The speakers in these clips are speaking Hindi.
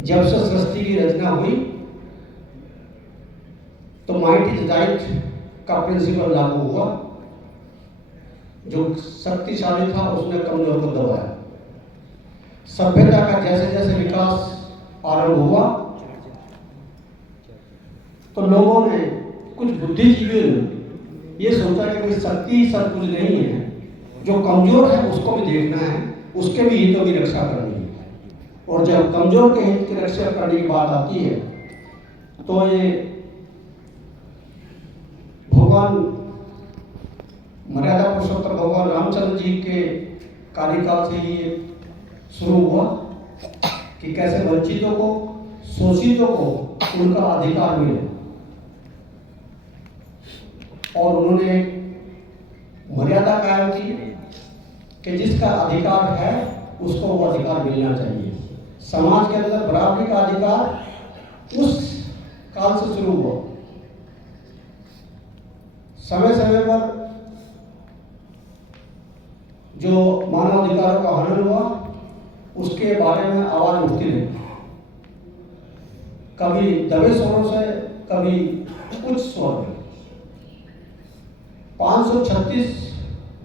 जब से सृष्टि की रचना हुई तो माइट इज राइट का प्रिंसिपल लागू हुआ। जो शक्तिशाली था उसने कमजोर को दबाया। सभ्यता का जैसे जैसे विकास आरंभ हुआ तो लोगों ने, कुछ बुद्धिजीवियों ने ये सोचा कि कोई शक्ति सब कुछ नहीं है, जो कमजोर है उसको भी देखना है, उसके भी हितों की रक्षा करनी है। और जब कमजोर के हित की रक्षा करने की बात आती है तो ये भगवान मर्यादा पुरुषोत्तम भगवान रामचंद्र जी के कार्यकाल से ही शुरू हुआ कि कैसे वंचितों को, शोषितों को उनका अधिकार मिले। और उन्होंने मर्यादा कायम की कि जिसका अधिकार है उसको वो अधिकार मिलना चाहिए। समाज के अंदर बराबरी का अधिकार उस काल से शुरू हुआ। समय समय पर जो मानव अधिकारों का हनन हुआ उसके बारे में आवाज उठती रही, कभी दबे स्वरों से, कभी उच्च स्वर में। 536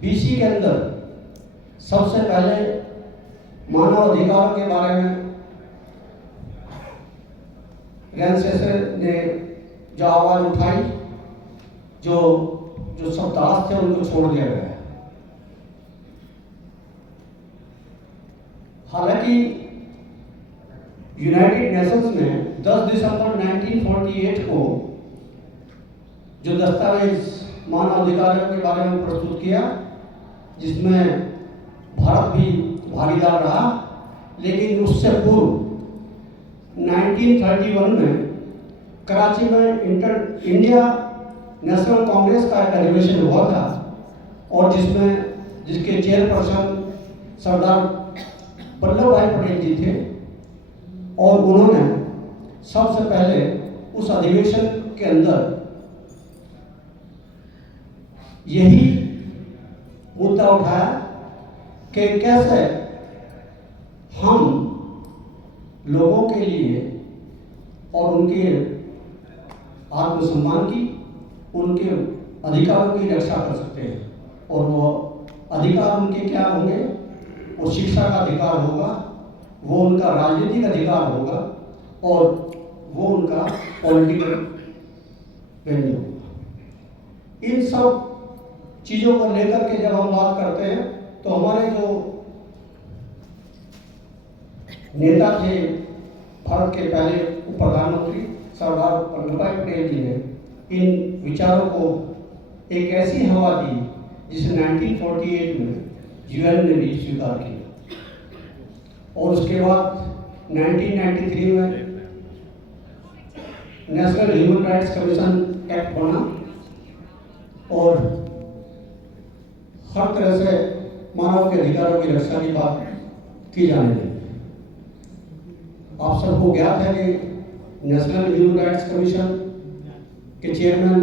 बीसी के अंदर सबसे पहले मानव अधिकारों के बारे में रैनसेसर ने जो आवाज उठाई, जो सब दास थे उनको छोड़ दिया गया। हालांकि यूनाइटेड नेशंस ने 10 दिसंबर 1948 को जो दस्तावेज मानव अधिकारों के बारे में प्रस्तुत किया, जिसमें भारत भी भागीदार रहा, लेकिन उससे पूर्व 1931 में कराची में इंडिया नेशनल कांग्रेस का एक अधिवेशन हुआ था और जिसके चेयरपर्सन सरदार वल्लभ भाई पटेल जी थे। और उन्होंने सबसे पहले उस अधिवेशन के अंदर यही मुद्दा उठाया कि कैसे हम लोगों के लिए और उनके आत्मसम्मान की, उनके अधिकारों की रक्षा कर सकते हैं। और वो अधिकार उनके क्या होंगे? वो शिक्षा का अधिकार होगा, वो उनका राजनीतिक अधिकार होगा और वो उनका पॉलिटिकल वैल्यू होगा। इन सब चीज़ों को लेकर के जब हम बात करते हैं तो हमारे जो नेता थे, भारत के पहले उप प्रधानमंत्री सरदार वल्लभ भाई पटेल जी ने इन विचारों को एक ऐसी हवा दी जिसे 1948 में यूएन ने भी स्वीकार किया। और उसके बाद 1993 में national human rights commission act बना और हर तरह से मानव के अधिकारों की रक्षा की बात की जाने लगी। आप सबको ज्ञात है कि नेशनल ह्यूमन राइट्स कमीशन के चेयरमैन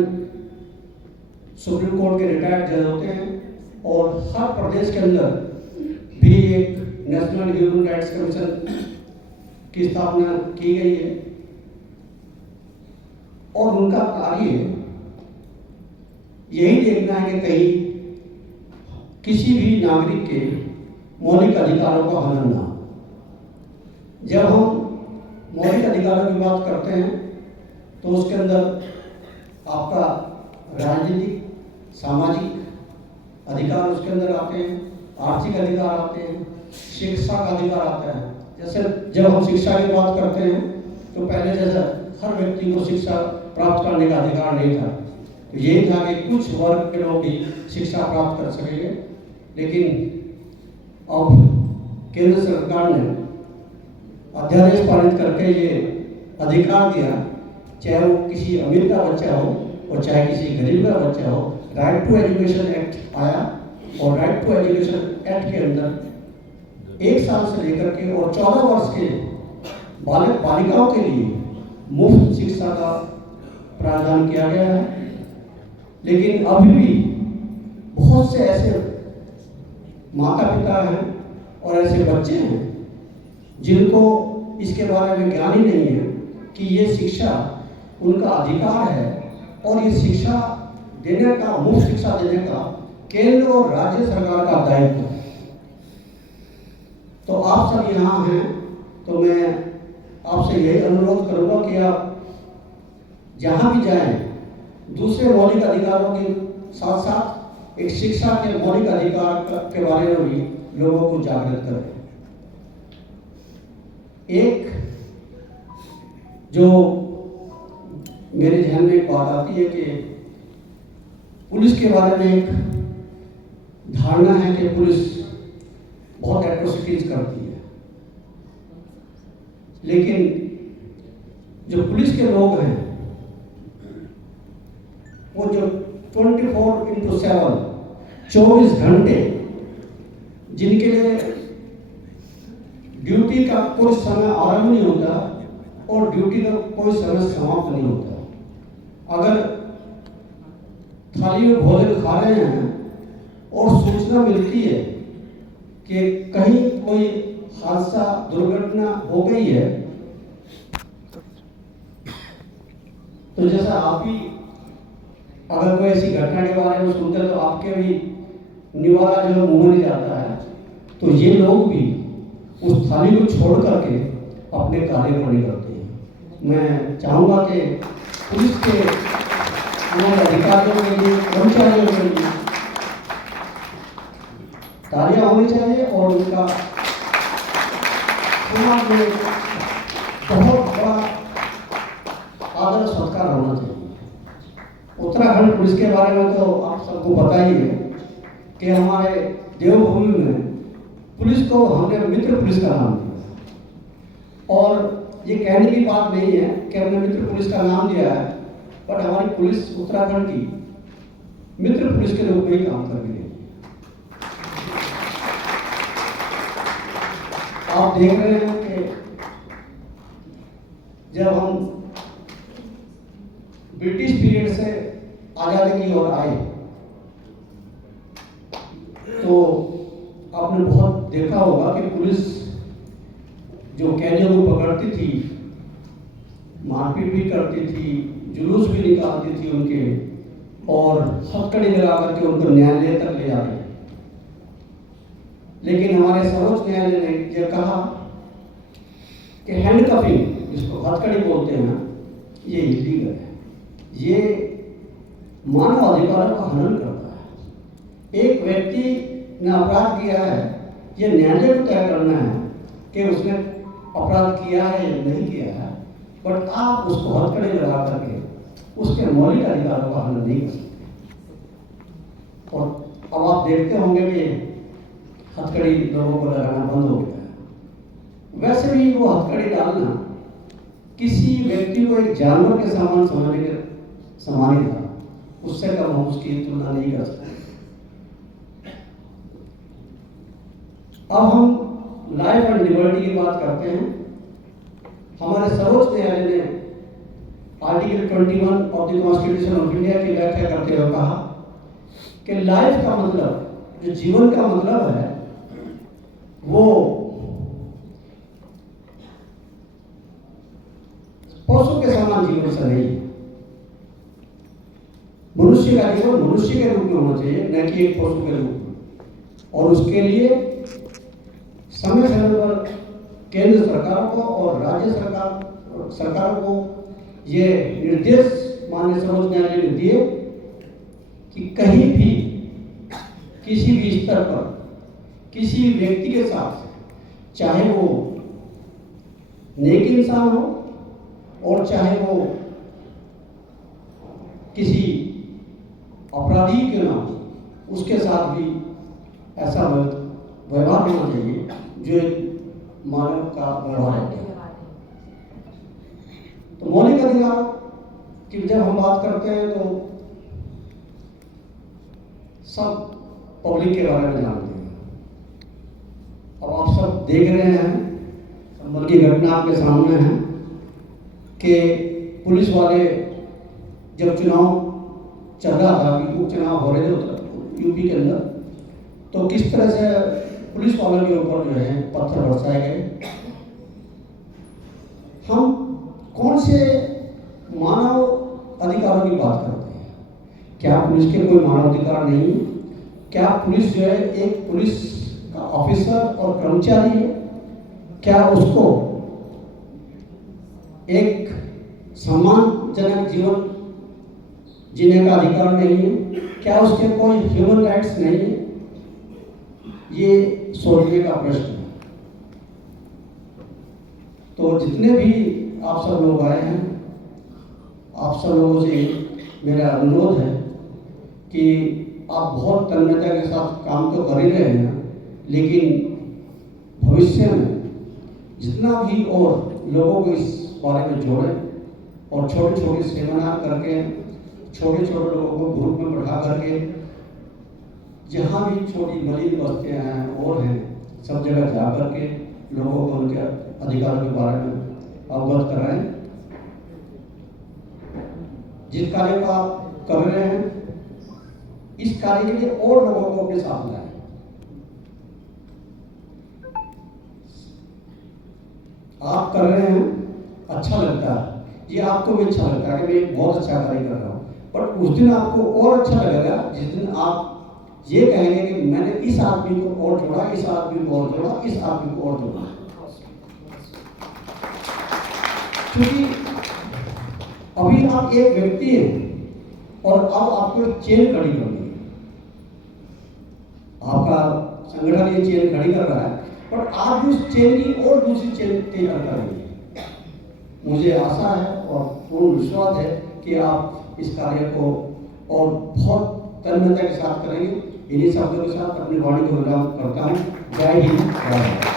सुप्रीम कोर्ट के रिटायर्ड जज होते हैं और हर प्रदेश के अंदर भी एक नेशनल ह्यूमन राइट्स कमीशन की स्थापना की गई है। और उनका कार्य यही देखना है कि कहीं किसी भी नागरिक के मौलिक अधिकारों का हनन ना हो। जब हम मौलिक अधिकारों की बात करते हैं तो उसके अंदर आपका राजनीतिक, सामाजिक अधिकार उसके अंदर आते हैं, आर्थिक अधिकार आते हैं, शिक्षा का अधिकार आता है। जैसे जब हम शिक्षा की बात करते हैं तो पहले जैसे हर व्यक्ति को शिक्षा प्राप्त करने का अधिकार नहीं था, तो यही था कि कुछ वर्ग के लोग ही शिक्षा प्राप्त कर सकेंगे। लेकिन अब केंद्र सरकार ने अध्यादेश पारित करके ये अधिकार दिया, चाहे वो किसी अमीर का बच्चा हो और चाहे किसी गरीब का बच्चा हो। राइट टू एजुकेशन एक्ट आया और राइट टू एजुकेशन एक्ट के अंदर 1 साल से लेकर के और 14 वर्ष के बालक बालिकाओं के लिए मुफ्त शिक्षा का प्रावधान किया गया है। लेकिन अभी भी बहुत से ऐसे माता पिता हैं और ऐसे बच्चे हैं जिनको इसके बारे में ज्ञान ही नहीं है कि ये शिक्षा उनका अधिकार है और ये शिक्षा देने का, मुफ्त शिक्षा देने का केंद्र और राज्य सरकार का दायित्व है। तो आप सब यहाँ हैं तो मैं आपसे यही अनुरोध करूँगा कि आप जहाँ भी जाएं दूसरे मौलिक अधिकारों के साथ साथ एक शिक्षा के मौलिक अधिकार के बारे में भी लोगों को जागृत करें। एक जो मेरे ध्यान में एक बात आती है कि पुलिस के बारे में एक धारणा है कि पुलिस बहुत एट्रोसिटीज करती है, लेकिन जो पुलिस के लोग हैं वो जो 24/7 24 घंटे जिनके लिए ड्यूटी का कोई समय आरंभ नहीं होता और ड्यूटी का कोई समय समाप्त नहीं होता। अगर थाली में भोजन खा रहे हैं और सूचना मिलती है कि कहीं कोई हादसा दुर्घटना हो गई है, तो जैसा आप ही अगर कोई ऐसी घटना के बारे में सुनते हैं तो आपके भी निवाला जो मुंह में जाता है, तो ये लोग भी उस थाली को छोड़ करके अपने कार्य पर निकलते हैं। मैं चाहूँगा कि पुलिस के अधिकारियों के लिए, कर्मचारियों के लिए तालियां होनी चाहिए और उनका समाज में बहुत बड़ा आदर सत्कार होना चाहिए। उत्तराखंड पुलिस के बारे में तो आप सबको पता ही है कि हमारे देवभूमि में पुलिस को हमने मित्र पुलिस का नाम दिया, और ये कहने की बात नहीं है कि हमने मित्र पुलिस का नाम दिया है, पर हमारी पुलिस उत्तराखंड की मित्र पुलिस के रूप में ही काम कर रही है। आप देख रहे हैं कि जब हम ब्रिटिश पीरियड से आजादी की ओर आए तो आपने बहुत देखा होगा कि पुलिस जो कैदियों को पकड़ती थी, मारपीट भी करती थी, जुलूस भी निकालती थी उनके, और हथकड़ी लगा करके उनको न्यायालय तक ले जाती। लेकिन हमारे सर्वोच्च न्यायालय ने यह कहा कि हैंडकफिंग, जिसको हथकड़ी बोलते हैं, ये इलीगल है, ये मानव अधिकारों का हनन करता है। एक व्यक्ति ने अपराध किया है, ये न्यायालय को तय करना है कि उसने अपराध किया है या नहीं किया है, बट आप उसको हथकड़ी लगा करके उसके मौलिक अधिकारों का हनन नहीं कर सकते। और अब आप देखते होंगे कि हथकड़ी लोगों को लगाना बंद हो गया है। वैसे भी वो हथकड़ी डालना किसी व्यक्ति को एक जानवर के समान समझने के समान ही था, उससे कम हम उसकी तुलना नहीं कर सकते। अब हम लाइफ एंड लिबर्टी की बात करते हैं। हमारे सर्वोच्च न्यायालय ने article 21 of the constitution of India की व्याख्या करते हुए कहा कि लाइफ का मतलब, जो जीवन का मतलब है, वो पशु के समान जीवन से नहीं है। मनुष्य का जीवन मनुष्य के रूप में होना चाहिए, न कि एक पशु के रूप में। और उसके लिए समय समय पर केंद्र सरकार को और राज्य सरकारों को ये निर्देश माननीय सर्वोच्च न्यायालय ने दिए कि कहीं भी किसी भी स्तर पर किसी व्यक्ति के साथ, चाहे वो नेक इंसान हो और चाहे वो किसी अपराधी क्यों ना हो, उसके साथ भी ऐसा व्यवहार होना चाहिए जो मानव का व्यवहार है। तो मौलिक अधिकार की जब हम बात करते हैं तो सब पब्लिक के बारे में जानते हैं। अब आप सब देख रहे हैं, संभल की घटना आपके सामने है कि पुलिस वाले जब चुनाव चल रहा था, उपचुनाव हो रहे थे यूपी के अंदर, तो किस तरह से पुलिस वालों के ऊपर जो है पत्थर बरसाए गए मानवाधिकार नहीं है? क्या पुलिस जो है एक पुलिस का ऑफिसर और कर्मचारी है? क्या उसको एक सम्मानजनक जीवन जीने का अधिकार नहीं है? क्या उसके कोई ह्यूमन राइट्स नहीं है? ये सोचने का प्रश्न है। तो जितने भी आप सब लोग आए हैं, आप सब लोगों से मेरा अनुरोध है कि आप बहुत तन्मयता के साथ काम तो कर ही रहे हैं, लेकिन भविष्य में जितना भी और लोगों को इस बारे में जोड़ें और छोटे छोटे सेमिनार करके छोटे छोटे लोगों को ग्रुप में बैठा करके जहाँ भी छोटी मलिन बस्तियाँ हैं और हैं, सब जगह जा करके लोगों को उनके अधिकारों के बारे में अवगत कराएं। जिस कार्य को आप कर रहे हैं, इस कार्य के लिए और लोगों को अपने साथ लाएं। आप कर रहे हैं, अच्छा लगता है, ये आपको भी अच्छा लगता है कि मैं एक बहुत अच्छा कार्य कर रहा हूँ, पर उस दिन आपको और अच्छा लगेगा जिस दिन आप ये कहेंगे कि मैंने इस आदमी को और जोड़ा, इस आदमी को और जोड़ा, इस आदमी को और जोड़ा। क्योंकि अभी आप एक व्यक्ति हैं और अब आपको चेन खड़ी करनी है। आपका संगठन ये चेन खड़ी कर रहा है, पर आप भी उस चेन की और दूसरी चेन तैयार करेंगे। मुझे आशा है और पूर्ण विश्वास है कि आप इस कार्य को और बहुत तन्मयता के साथ करेंगे। इन्हीं शब्दों के साथ अपनी वाणी को विराम करता हूँ। जय हिंद, जय भारत।